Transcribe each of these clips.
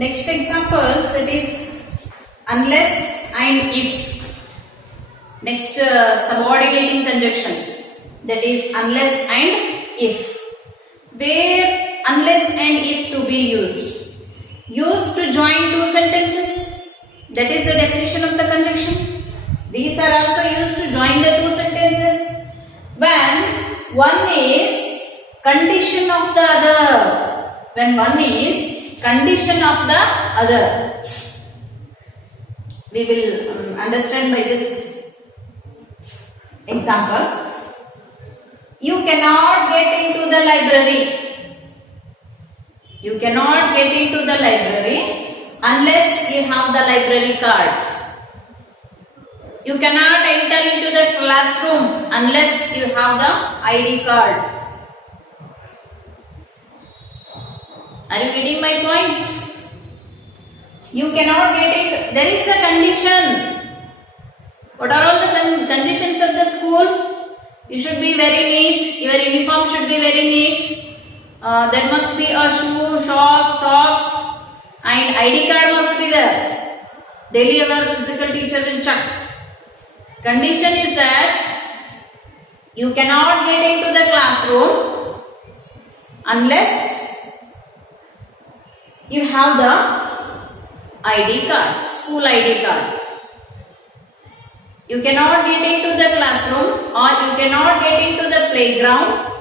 Next examples, that is unless and if. Next subordinating conjunctions, that is unless and if. Where unless and if to be used? Used to join two sentences. That is the definition of the conjunction. These are also used to join the two sentences. When one is condition of the other. When one is condition of the other. We will understand by this example. You cannot get into the library. You cannot get into the library unless you have the library card. You cannot enter into the classroom unless you have the ID card. Are you getting my point? You cannot get it. There is a condition. What are all the conditions of the school? You should be very neat. Your uniform should be very neat. There must be a shoe, socks, and ID card must be there. Daily our physical teacher will check. Condition is that you cannot get into the classroom unless you have the ID card, school ID card. You cannot get into the classroom or you cannot get into the playground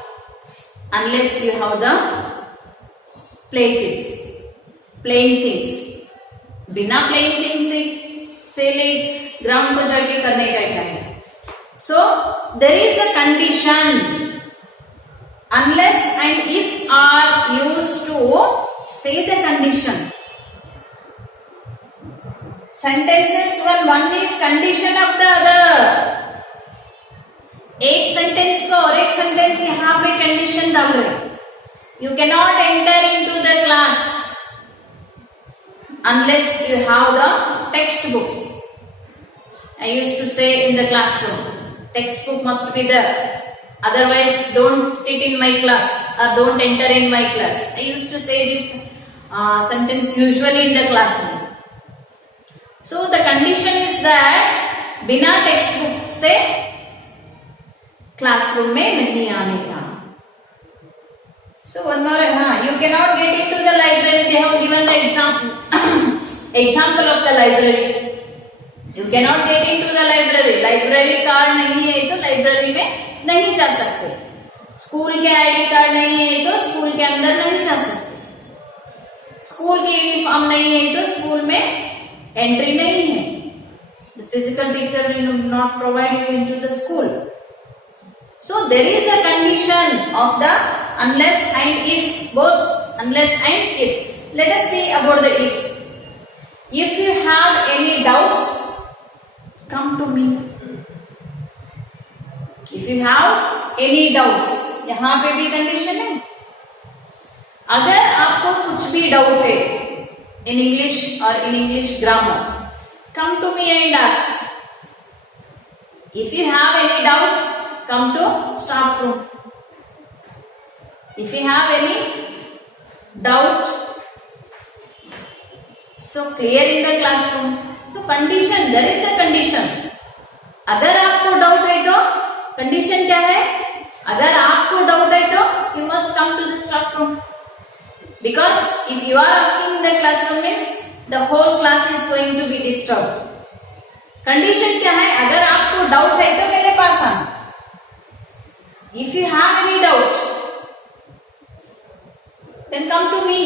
unless you have the play kids, playing things. बिना playing things से ले ground को जाके करने का क्या है? So there is a condition. Unless and if are used to say the condition. Sentences when one is condition of the other. एक सेंटेंस को और एक सेंटेंस यहाँ पे कंडीशन डाल रहे. You cannot enter into the class unless you have the textbooks. I used to say in the classroom, textbook must be there. Otherwise, don't sit in my class or don't enter in my class. I used to say this sentence usually in the classroom. So the condition is that बिना textbook से classroom में नहीं आने का. So one more, you cannot get into the library. They have given the example of the library. You cannot get into the library. Library card नहीं है तो library में नहीं जा सकते. स्कूल के आईडी कार्ड नहीं है तो स्कूल के अंदर नहीं जा सकते. स्कूल की यूनिफॉर्म नहीं है तो स्कूल में एंट्री नहीं है. The physical teacher will not provide you into the school. So there is a condition of the unless and if, both unless and if. Let us see about the if. If you have any doubts, come to me. If you have any doubts, यहाँ पे भी condition है. अगर आपको कुछ भी doubt है in English or in English grammar, come to me and ask. If you have any doubt, come to staff room. If you have any doubt, so clear in the classroom. So condition, there is a condition. अगर आपको doubt है तो condition क्या है? अगर आपको doubt है तो you must come to the staff room. Because if you are asking in the classroom means the whole class is going to be disturbed. Condition क्या है? अगर आपको डाउट है तो मेरे पास आना. If you have any doubt, then come to me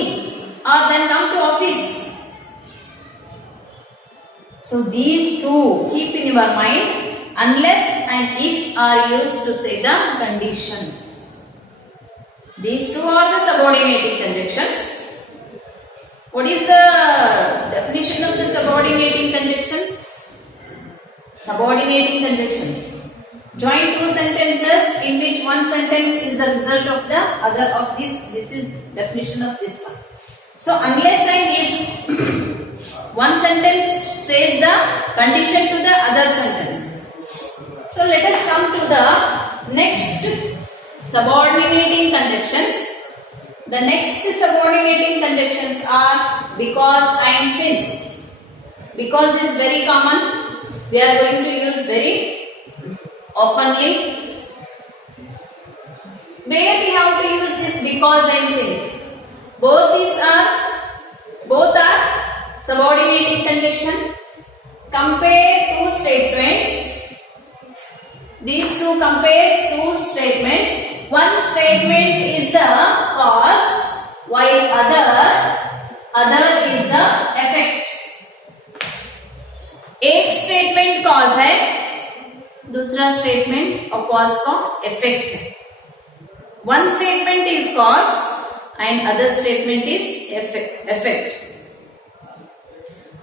or then come to office. So these two keep in your mind. Unless and if are used to say the conditions. These two are the subordinating conjunctions. What is the definition of the subordinating conjunctions? Subordinating conjunctions. Join two sentences in which one sentence is the result of the other of this. This is definition of this one. So unless and if one sentence says the condition to the other sentence. So let us come to the next subordinating conjunctions. The next subordinating conjunctions are because and since. Because is very common. We are going to use very oftenly. Where we have to use this because and since. Both are subordinating conjunction. Compare two statements. These two compares two statements. One statement is the cause while other is the effect. एक statement cause है, दूसरा statement और cause का effect है. One statement is cause and other statement is effect.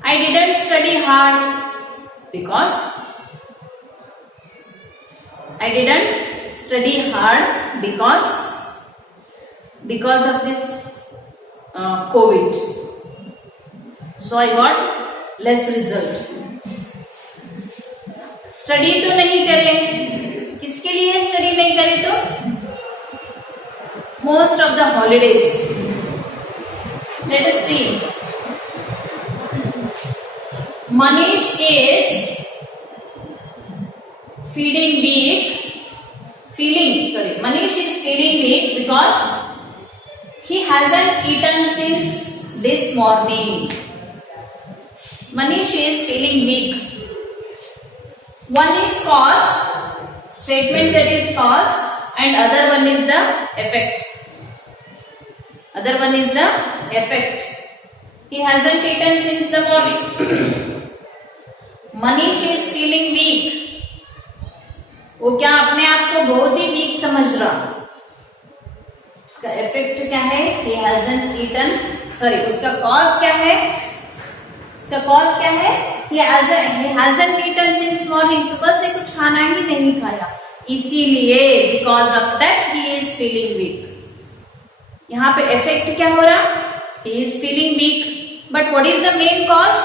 I didn't study hard because I didn't study hard because of this COVID. So I got less result. Study तो नहीं करे. किसके लिए study नहीं करे? तो most of the holidays. Let us see. Manish is Manish is feeling weak because he hasn't eaten since this morning. Manish is feeling weak. One is cause, statement that is cause, and other one is the effect. Other one is the effect. He hasn't eaten since the morning. Manish is feeling weak. वो क्या अपने आप को बहुत ही week समझ रहा. उसका effect क्या है? He hasn't eaten. उसका कॉज क्या है? उसका कॉज क्या है? He hasn't eaten since morning. सुबह से कुछ खाना ही नहीं खाया, इसीलिए because of that he is feeling weak. यहाँ पे इफेक्ट क्या हो रहा? He is feeling weak. But what is the main cause?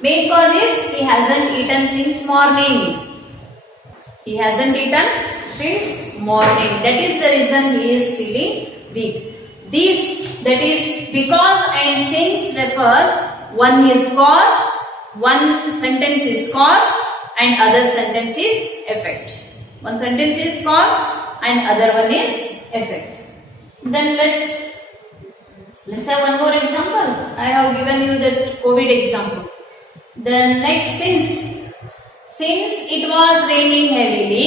Main cause is he hasn't eaten since morning. He hasn't eaten since morning. That is the reason he is feeling weak. That is because and since refers, one is cause, one sentence is cause and other sentence is effect. One sentence is cause and other one is effect. Then let's have one more example. I have given you that COVID example. Then next, since it was raining heavily,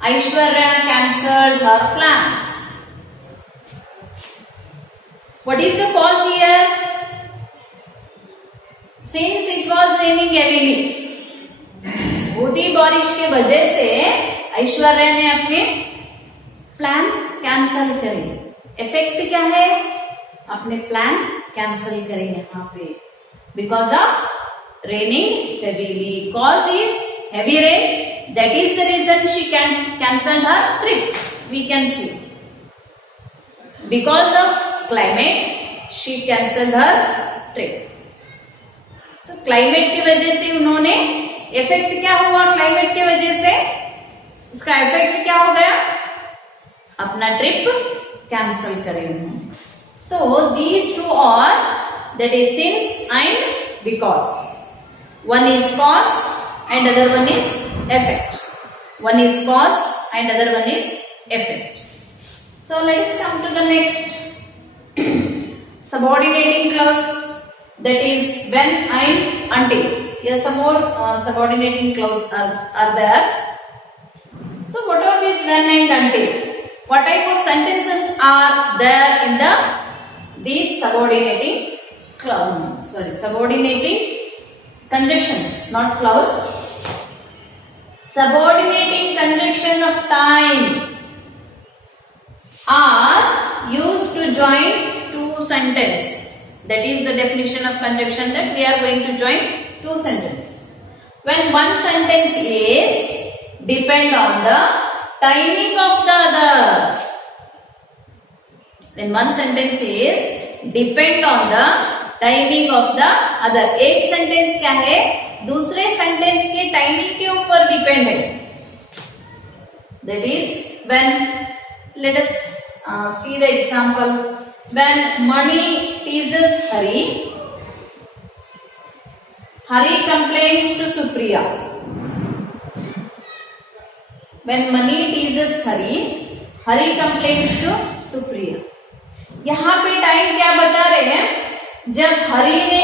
Aishwarya cancelled her plans. What is the cause here? Since it was raining heavily, बहुत ही बारिश के वजह से ऐश्वर्या ने अपने plan cancel करे. Effect क्या है? अपने प्लान कैंसल करे यहाँ पे. Because of raining heavily. Cause is heavy rain. That is the reason she cancelled her trip. We can see. Because of climate, she cancelled her trip. So climate की वजह से उन्होंने, इफेक्ट क्या हुआ climate की वजह से? उसका इफेक्ट क्या हो गया? अपना ट्रिप कैंसिल करे उन्होंने. So these two are, that is since and because. One is cause and other one is effect. One is cause and other one is effect. So let us come to the next subordinating clause, that is when and until. Here some more subordinating clauses are there. So what are these when and until? What type of sentences are there in these subordinating subordinating conjunctions, not clause. Subordinating conjunction of time are used to join two sentences. That is the definition of conjunction, that we are going to join two sentences. When one sentence is depend on the timing of the other. When one sentence is depend on the timing of the other. एक sentence क्या है? दूसरे sentence के timing के ऊपर depend है. That is when let us see the example. When Mani teases Hari, Hari complains to Supriya. When Mani teases Hari, Hari complains to Supriya. यहाँ पे टाइम क्या बता रहे हैं? जब हरि ने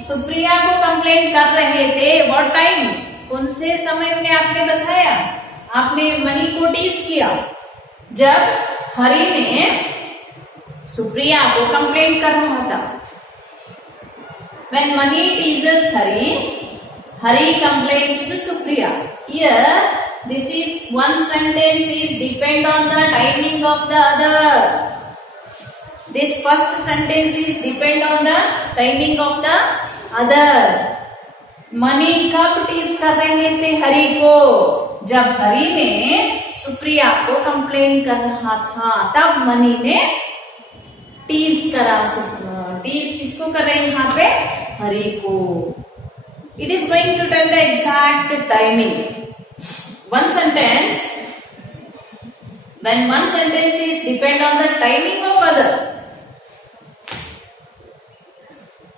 सुप्रिया को कंप्लेन कर रहे थे, व्हाट टाइम, कौन से समय में आपने बताया, आपने मनी को टीज किया जब हरि ने सुप्रिया को कंप्लेन कर रहा था. When Mani teases Hari, Hari complains to Supriya. Here, this is one sentence is depend on the timing of the other. This first sentence is depend on the timing of the other. Mani कब tease कर रहे थे हरि को? जब हरि ने सुप्रिया को complain कर रहा था, तब मनी ने टीज करा. टीज किसको कर रहे हैं यहाँ पे? हरि को. It is going to tell the exact timing. One sentence, when one sentence is depend on the timing of other.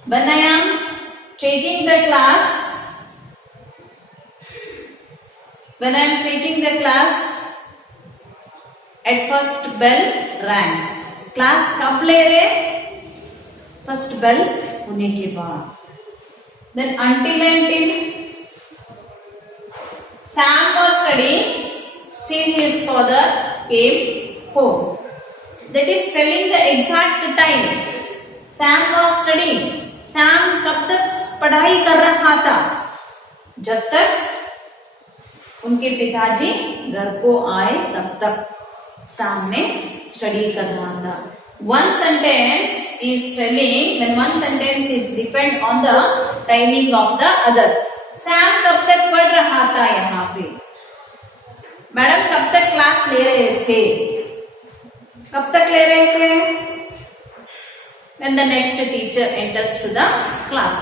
When I am taking the class, at first bell rings. Class कब ले रहे? First bell होने के बाद. Then until Sam was studying, still his father came home. That is telling the exact time. Sam was studying. Sam कब तक पढ़ाई कर रहा था? जब तक उनके पिताजी घर को आए तब तक Sam ने स्टडी कर रहा था. One sentence is telling, when one sentence is depend on the timing of the other. Sam कब तक पढ़ रहा था यहाँ पे? मैडम कब तक क्लास ले रहे थे? कब तक ले रहे थे? When the next teacher enters to the class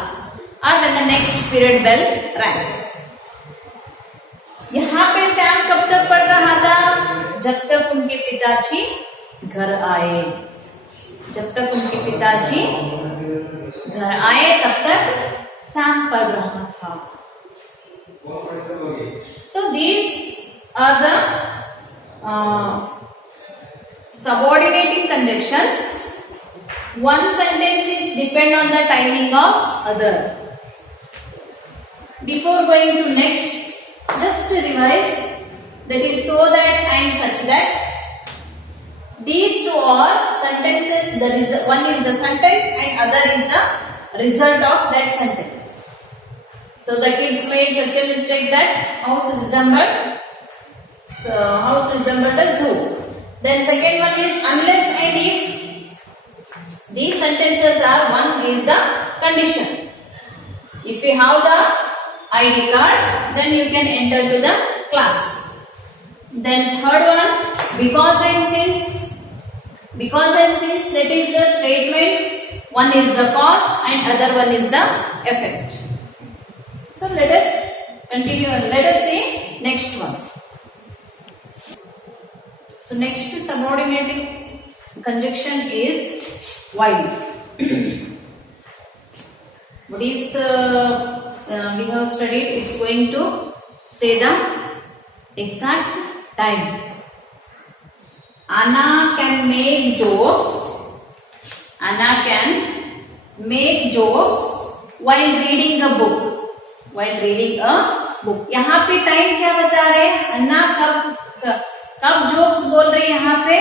or when the next period bell rings. यहाँ पे सैम कब तक पढ़ रहा था? जब तक उनके पिताजी घर आए. जब तक उनके पिताजी घर आए तब तक सैम पढ़ रहा था. So these are the subordinating conjunctions. One sentence is depend on the timing of other. Before going to next, just to revise, that is so that and such that. These two are sentences. One is the sentence and other is the result of that sentence. So the kids made such a mistake that house resembled the zoo. Then second one is unless and if. These sentences are, one is the condition. If you have the ID card, then you can enter to the class. Then third one, because and since. Because and since, that is the statements. One is the cause and other one is the effect. So let us continue. Let us see next one. So next subordinating conjunction is while. What is we have studied? It's going to say the exact time. Anna can make jokes. Anna can make jokes while reading a book. While reading a book. यहाँ पे time क्या बता रहे हैं? अन्ना कब jokes बोल रही है यहाँ पे?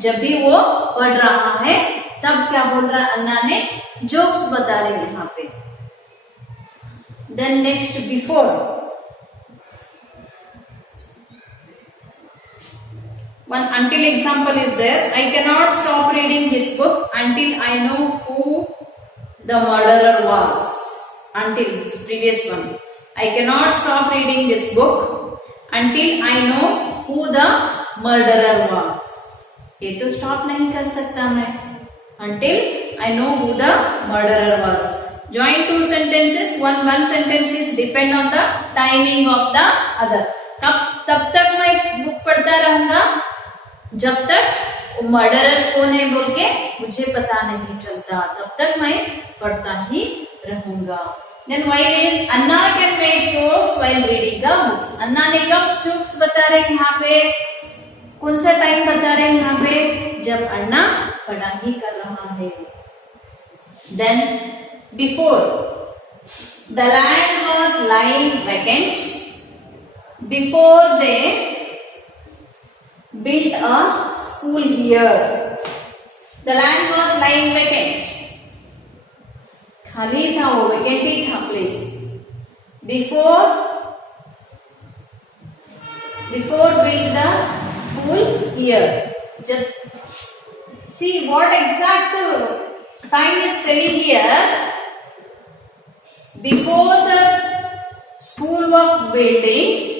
जब भी वो पढ़ रहा है तब क्या बोल रहा है? अन्ना ने जोक्स बता रहे हैं यहाँ पे. Then next before. One until example is there. I cannot stop reading this book until I know who the murderer was. Until this previous one. I cannot stop reading this book until I know who the murderer was. ये तो stop नहीं कर सकता मैं. Until I know who the murderer was. Join two sentences. One sentence is depend on the timing of the other. तब तक मैं book पढ़ता रहूंगा जब तक मर्डरर कौन है बोल के मुझे पता नहीं चलता, तब तक मैं पढ़ता ही रहूंगा। Then while is Anna can make jokes while reading the books. अन्ना ने कब जोक्स बता रहे हैं यहाँ पे, कौन सा टाइम बता रहे हैं यहाँ पे, जब अन्ना पढ़ाई कर रहा है। Then before the land was lying vacant, before they built a school here. The land was lying vacant. खाली था वो, vacant ही था place. Before built the school here. Just see what exact time is telling here. Before the school was building,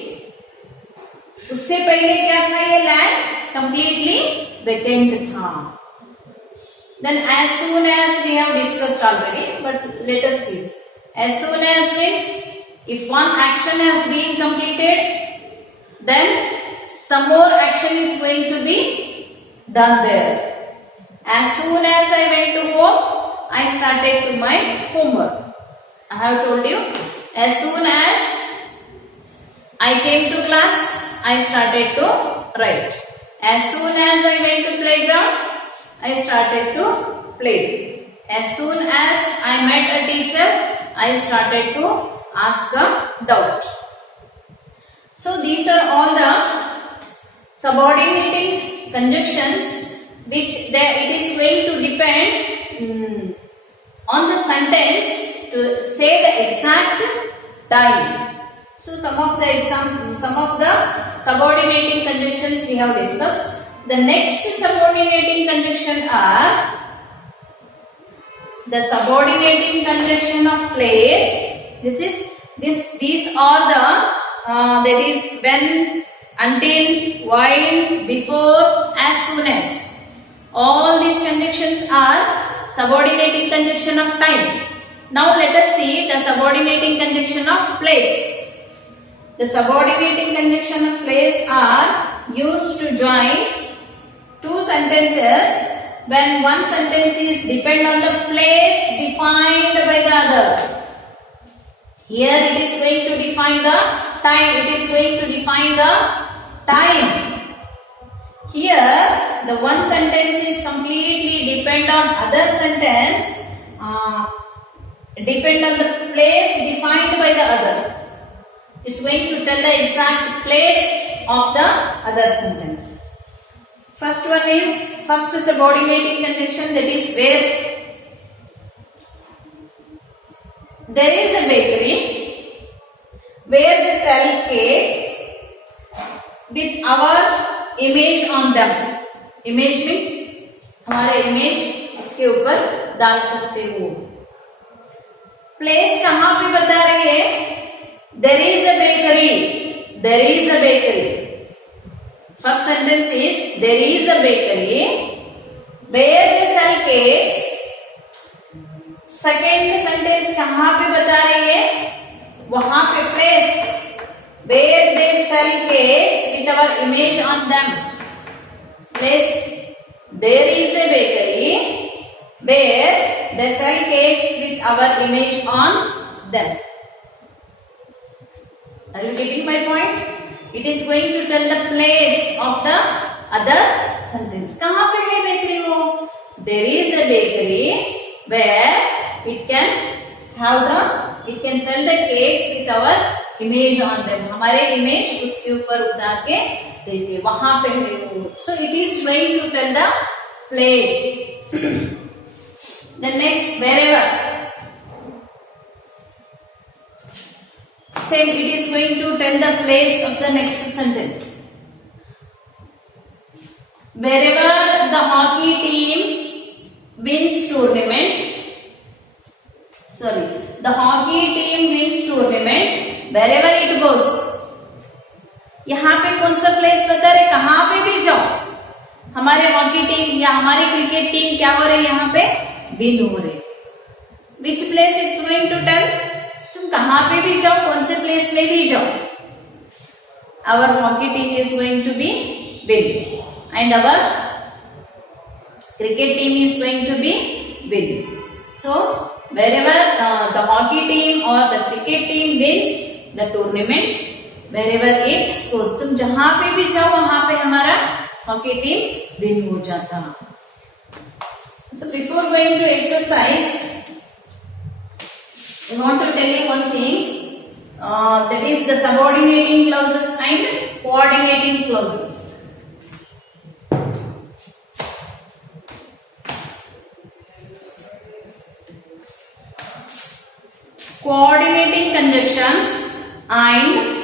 उससे पहले क्या था, ये land completely vacant था। Then as soon as we have discussed already, but let us see. As soon as means if one action has been completed, then some more action is going to be done there. As soon as I went to home, I started to my homework. I have told you, as soon as I came to class, I started to write. As soon as I went to playground, I started to play. As soon as I met a teacher, I started to ask a doubt. So these are all the subordinating conjunctions which it is going to depend on the sentence to say the exact time. So some of the subordinating conjunctions we have discussed. The next subordinating conjunction are the subordinating conjunction of place. These are the that is when, until, while, before, as soon as. All these conjunctions are subordinating conjunction of time. Now let us see the subordinating conjunction of place. The subordinating conjunction of place are used to join two sentences when one sentence is depend on the place defined by the other. Here it is going to define the time. It is going to define the time. Here the one sentence is completely depend on other sentence, depend on the place defined by the other. It's going to tell the exact place of the other sentence. First one is first subordinating conjunction, that is where there is a bakery where they sell cakes with our image on them. Image means हमारे image उसके ऊपर डाल सकते हो। Place कहाँ पे बता रही है? There is a bakery. There is a bakery. First sentence is there is a bakery where they sell cakes. Second sentence कहाँ पे बता रही है? वहां पे place where they sell cakes with our image on them. Place there is a bakery where they sell cakes with our image on them. Are you getting my point? It is going to tell the place of the other sentence. कहाँ पे है bakery वो? There is a bakery where it can sell the cakes with our image on them. हमारे image उसके ऊपर उतार के देते, वहां पे है वो. So it is going to tell the place. The next, wherever. Same, it is going to tell the place of the next sentence. Wherever the hockey team wins tournament, the hockey team wins tournament, wherever it goes. यहाँ पे कौन सा place बता रहे? कहाँ पे भी जाओ, हमारे हॉकी टीम या हमारी क्रिकेट टीम क्या हो रही है? यहाँ पे विन हो रहे. Which place it's going to tell? तुम कहाँ पे भी जाओ, कौन से प्लेस में भी जाओ, our hockey team is going to be win and our cricket team is going to be win. So wherever the hockey team or the cricket team wins the tournament, wherever it goes, तुम जहां पे भी जाओ वहां पे हमारा hockey team win हो जाता. So before going to exercise, I want to tell you one thing. That is the subordinating clauses and coordinating clauses. Coordinating conjunctions and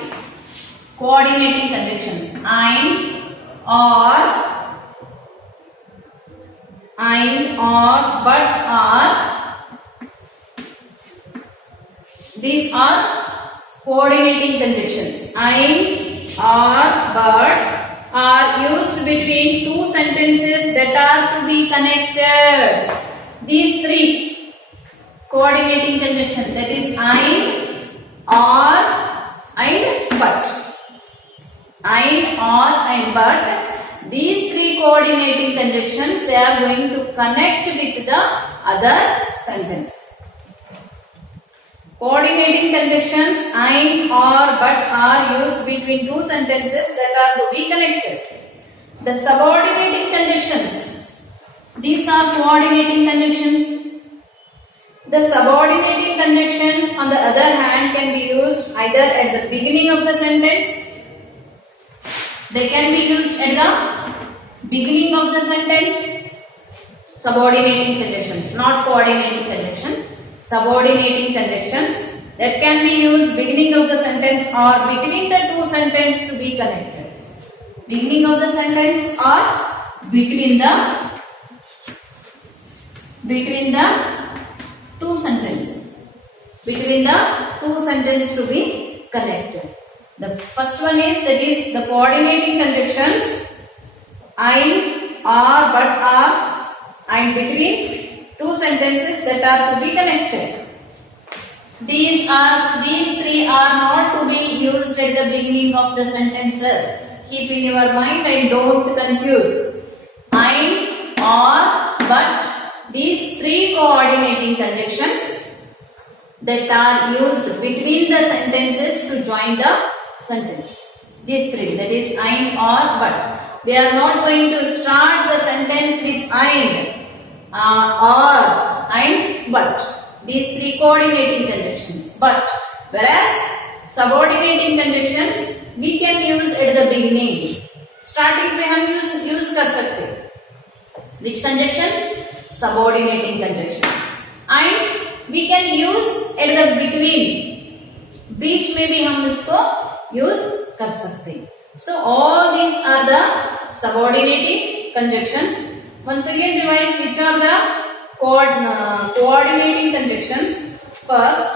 or but are, these are coordinating conjunctions. And or but are used between two sentences that are to be connected. These three coordinating conjunctions, that is and, or and but. And or and but, these three coordinating conjunctions, they are going to connect with the other sentence. Coordinating conjunctions and or but are used between two sentences that are to be connected. The subordinating conjunctions, these are coordinating conjunctions. The subordinating conjunctions, on the other hand, can be used either at the beginning of the sentence. They can be used at the beginning of the sentence. Subordinating conjunctions, not coordinating conjunction. Subordinating conjunctions that can be used beginning of the sentence or between the two sentences to be connected. Beginning of the sentence or between the two sentences. Between the two sentences to be connected. The first one is, that is the coordinating conjunctions and, or, but, are, and between two sentences that are to be connected. These three are not to be used at the beginning of the sentences. Keep in your mind and don't confuse. And, or, but, these three coordinating conjunctions that are used between the sentences to join the sentence. These three, that is and, or, but. We are not going to start the sentence with and, or, and, but. These three coordinating conjunctions. But whereas subordinating conjunctions we can use at the beginning. Starting पे हम use कर सकते. Which conjunctions? Subordinating conjunctions. And we can use at the between. बीच में भी हम इसको use कर सकते. So all these are the subordinating conjunctions. Once again revise which are the coordinating conjunctions. First,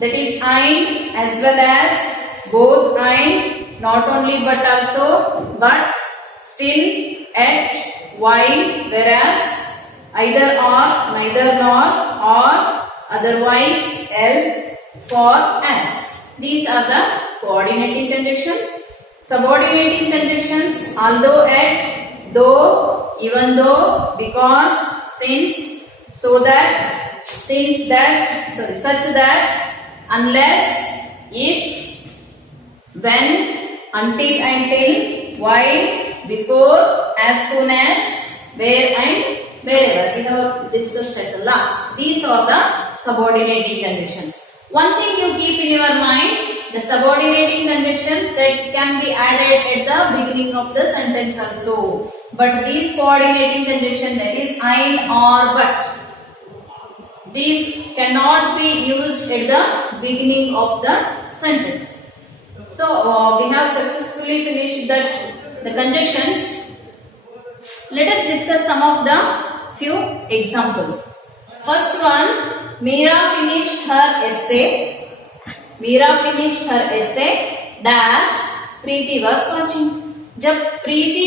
that is and, as well as both and, not only but also, but, still, at, while, whereas, either or, neither nor, or, otherwise, else, for, as. These are the coordinating conjunctions. Subordinating conjunctions, although, at, though, even though, because, since, so that, since that, such that, unless, if, when, until and till, while, before, as soon as, where and wherever. We have discussed at the last. These are the subordinating conjunctions. One thing you keep in your mind, the subordinating conjunctions that can be added at the beginning of the sentence also. But these coordinating conjunction, that is and, or, but, these cannot be used at the beginning of the sentence. So we have successfully finished the conjunctions. Let us discuss some of the few examples. First one, Meera finished her essay. Meera finished her essay. Dash, Preeti was watching. जब प्रीति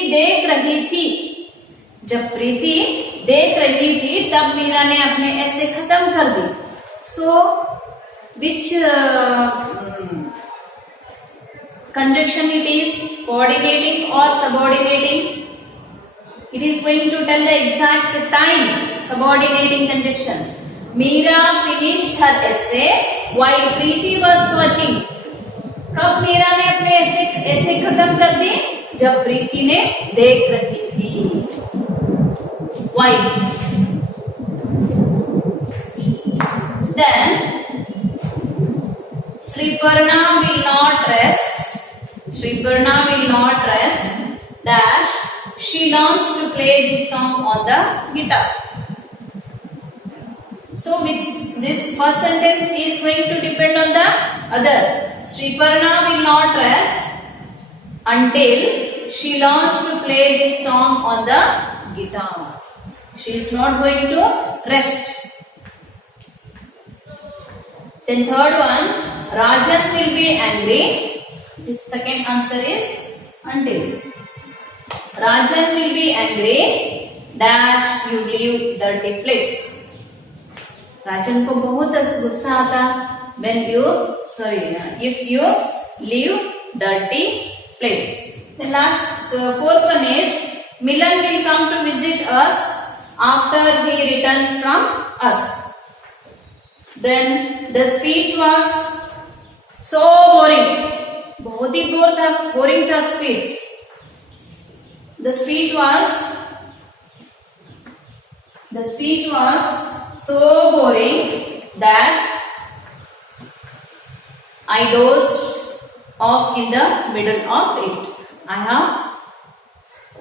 देख रही थी तब मीरा ने अपने ऐसे खत्म कर दी. So which conjunction it is? Coordinating or subordinating? It is going to tell the exact time. Subordinating conjunction. Meera finished her essay while Preeti was watching. कब मीरा ने अपने ऐसे खत्म कर दी? जब प्रीति ने देख रही थी. Why? Then Sriparna will not rest. Sriparna will not rest. Dash. She learns to play this song on the guitar. So this first sentence is going to depend on the other. Sriparna will not rest until she learns to play this song on the guitar. She is not going to rest. Then third one, Rajan will be angry. This second answer is until. Rajan will be angry. Dash you leave dirty place. राजन को बहुत गुस्सा आता when if you leave dirty place. The last fourth one is Milan will come to visit us after he returns from us. Then the speech was so boring. बहुत ही boring था speech. The speech was so boring that I dozed off in the middle of it. I have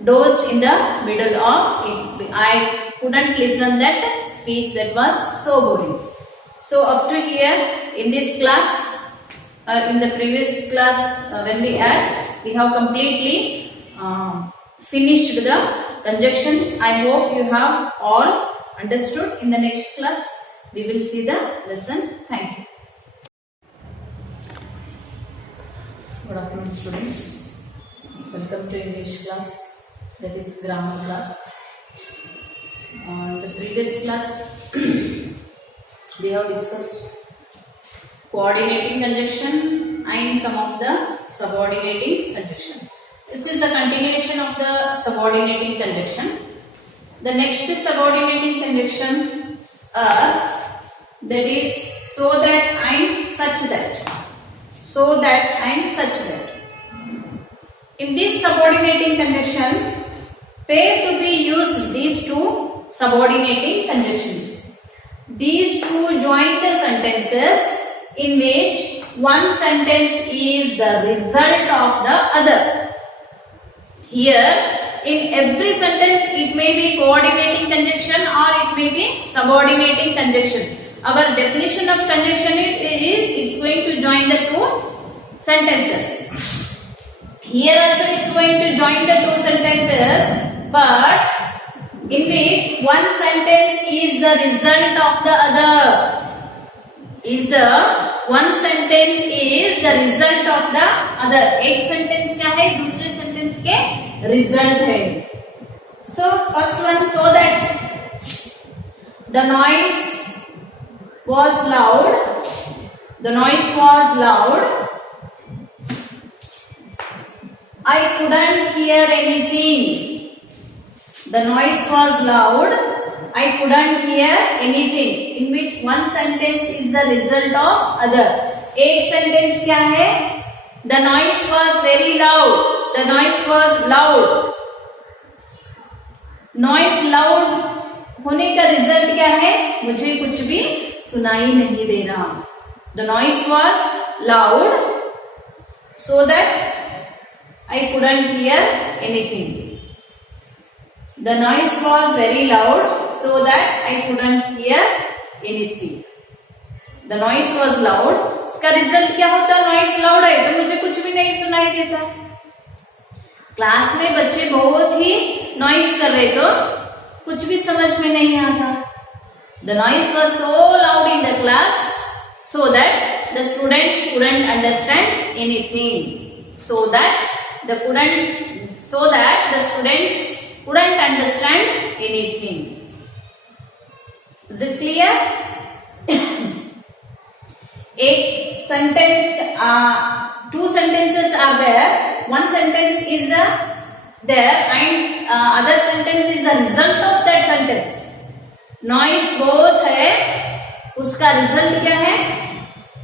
dozed in the middle of it. I couldn't listen that speech, that was so boring. So up to here in this class, in the previous class when we have completely finished the conjunctions. I hope you have all understood. In the next class we will see the lessons. Thank you. Good afternoon students. Welcome to English class, that is grammar class. In the previous class we have discussed coordinating conjunction and some of the subordinating conjunction. This is a continuation of the subordinating conjunction. The next subordinating conjunctions are, that is so that and such that. So that and such that. In this subordinating conjunction, pair to be used these two subordinating conjunctions. These two join the sentences in which one sentence is the result of the other. Here, in every sentence, it may be coordinating conjunction or it may be subordinating conjunction. Our definition of conjunction is it's going to join the two sentences. Here also it's going to join the two sentences, but in which one sentence is the result of the other. One sentence is the result of the other. एक sentence क्या है, दूसरे sentence के result है. So first one, so that the noise was loud. The noise was loud. I couldn't hear anything. The noise was loud. I couldn't hear anything. In which one sentence is the result of other. एक sentence क्या है? The noise was very loud. The noise was loud. Noise loud होने का result क्या है? मुझे कुछ भी सुनाई नहीं दे रहा. The noise was loud, so that I couldn't hear anything. The noise was very loud, so that I couldn't hear anything. The noise was loud. इसका रिजल्ट क्या होता है? नॉइस लाउड है तो मुझे कुछ भी नहीं सुनाई देता. क्लास में बच्चे बहुत ही नॉइस कर रहे तो कुछ भी समझ में नहीं आता. The noise was so loud in the class, so that the students couldn't understand anything. So that the students couldn't understand anything. Is it clear? एक sentence, two sentences are there. One sentence is the there and other sentence is the result of that sentence. Noise both है, उसका result क्या है?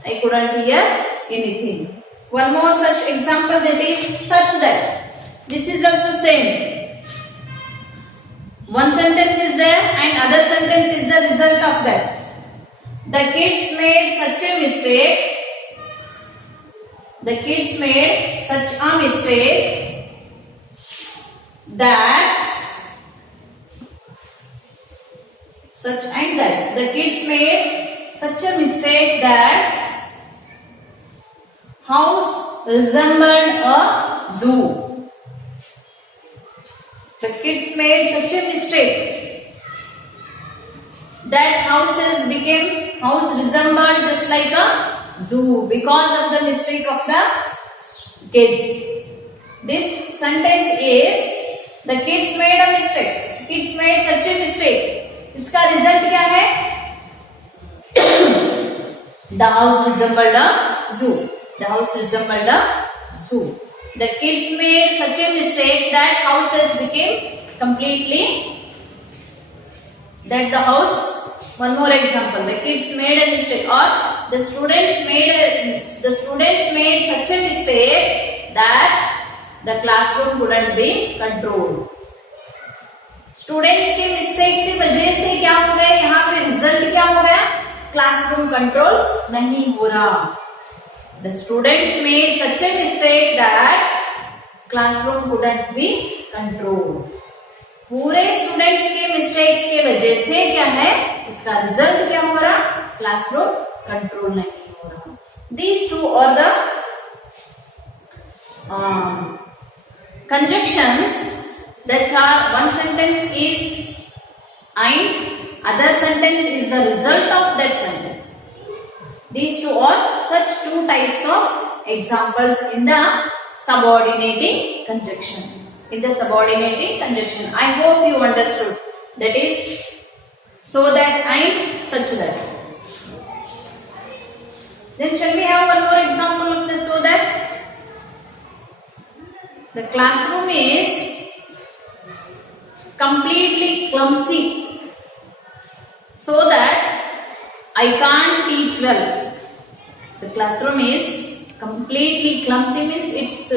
I couldn't hear anything. One more such example, that is such that. This is also same. One sentence is there and other sentence is the result of that. The kids made such a mistake. The kids made such a mistake that such and that. The kids made such a mistake that house resembled a zoo. The kids made such a mistake that house resembled just like a zoo because of the mistake of the kids. This sentence is the kids made a mistake. Kids made such a mistake. इसका result क्या है? The house resembled a zoo. The house resembled a zoo. The kids made such a mistake that houses became completely. That the house. One more example. The kids made a mistake, or the students made such a mistake that the classroom couldn't be controlled. Students के mistake की वजह से क्या हो गया? यहाँ पे result क्या हो गया? क्लासरूम कंट्रोल नहीं हो रहा. The students made such a mistake that classroom couldn't B control. पूरे स्टूडेंट्स के मिस्टेक्स के वजह से क्या है? उसका रिजल्ट क्या हो रहा? क्लासरूम कंट्रोल नहीं हो रहा. These two are the conjunctions that are one sentence is and other sentence is the result of that sentence. These two are such two types of examples in the subordinating conjunction. In the subordinating conjunction, I hope you understood. That is so that and such that. Then shall we have one more example of the so that? The classroom is completely clumsy so that I can't teach well. The classroom is completely clumsy means it's